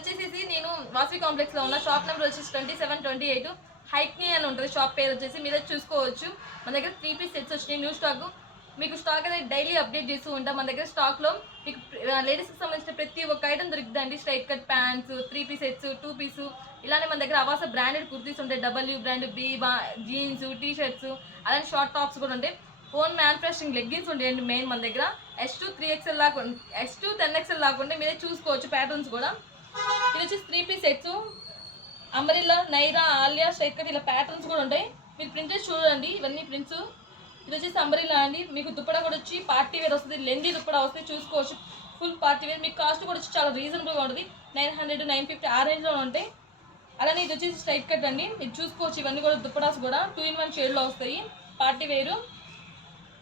వచ్చేసి నేను వాసవి కాంప్లెక్స్లో ఉన్న షాప్ నెంబర్ వచ్చేసి 2728 హైక్నీ అని ఉంటుంది షాప్ పేరు వచ్చేసి. మీరు చూసుకోవచ్చు. మన దగ్గర 3 పీస్ సెట్స్ వచ్చినాయి న్యూ స్టాక్. మీకు స్టాక్ అనేది డైలీ అప్డేట్ చేస్తూ ఉంటాం. మన దగ్గర స్టాక్లో మీకు లేడీస్కి సంబంధించిన ప్రతి ఒక్క ఐటమ్ దొరుకుతుందండి. Straight cut pants, 3 piece sets, 2 piece, ఇలానే మన దగ్గర అవాస బ్రాండెడ్ కుర్తీస్ ఉంటాయి. W brand, Biba, jeans, T shirts, అలానే షార్ట్ టాప్స్ కూడా ఉంటాయి. ఓన్ మ్యానుఫ్యాక్చరింగ్ లెగ్గిన్స్ ఉంటాయండి మెయిన్ మన దగ్గర. S2 3XL దాకా, S2 10XL దాకా ఉంటే మీరే చూసుకోవచ్చు ప్యాటర్న్స్ కూడా. ఇది వచ్చేసి 3 piece sets, umbrella, Naira, Alia, straight cut ఇలా ప్యాటర్న్స్ కూడా ఉంటాయి. మీరు ప్రింటెడ్ చూడండి, ఇవన్నీ ప్రింట్స్. ఇది వచ్చేసి అంబ్రెల్లా అండి. మీకు దుప్పడా కూడా వచ్చి పార్టీ వేర్ వస్తుంది, లెందీ దుప్పడా వస్తుంది, చూసుకోవచ్చు. Full party wear. మీకు కాస్ట్ కూడా వచ్చి చాలా రీజనబుల్గా ఉంటుంది. 900, 950 ఆ రేంజ్లో ఉంటాయి. అలానే ఇది వచ్చేసి స్ట్రైట్ కట్ అండి. మీరు చూసుకోవచ్చు. ఇవన్నీ కూడా దుప్పడాస్ కూడా 2-in-1 షేడ్లో వస్తాయి, పార్టీ వేరు.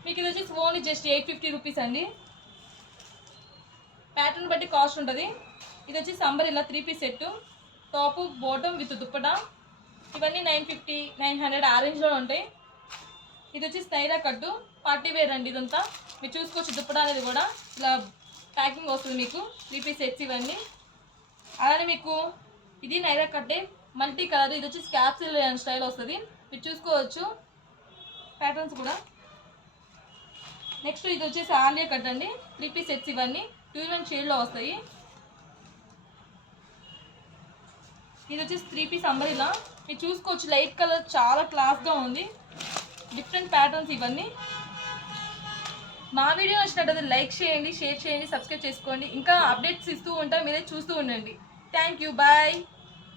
మీకు ఇది వచ్చేసి ఓన్లీ జస్ట్ 850 రూపీస్ అండి. ప్యాటర్న్ బట్టి కాస్ట్ ఉంటుంది. ఇది వచ్చేసి umbrella 3 piece set, top bottom with dupatta. ఇవన్నీ 950, 900 ఆ రేంజ్లో ఉంటాయి. ఇది వచ్చేసి నైరా కట్టు, పార్టీ వేర్ అండి. ఇదంతా మీరు చూసుకోవచ్చు. దుప్పటా అనేది కూడా ఇలా ప్యాకింగ్ వస్తుంది మీకు. 3 పీస్ సెట్స్ ఇవన్నీ. అలానే మీకు ఇది నైరా కట్టే మల్టీ కలర్. ఇది వచ్చి క్యాప్సిల్ స్టైల్ వస్తుంది, మీరు చూసుకోవచ్చు ప్యాటర్న్స్ కూడా. నెక్స్ట్ ఇది వచ్చేసి ఆలియా కట్ అండి. 3 పీస్ సెట్స్ ఇవన్నీ 2-in-1 షేడ్లో వస్తాయి. ఇది వచ్చేసి 3 పీస్ అంబ్రెల్లా. మీరు చూసుకోవచ్చు. లైట్ కలర్ చాలా క్లాస్గా ఉంది. డిఫరెంట్ ప్యాటర్న్స్ ఇవన్నీ. మా వీడియో నచ్చినట్లయితే లైక్ చేయండి, షేర్ చేయండి, సబ్స్క్రైబ్ చేసుకోండి. ఇంకా అప్డేట్స్ ఇస్తూ ఉంటాం, మీరే చూస్తూ ఉండండి. Thank you, bye.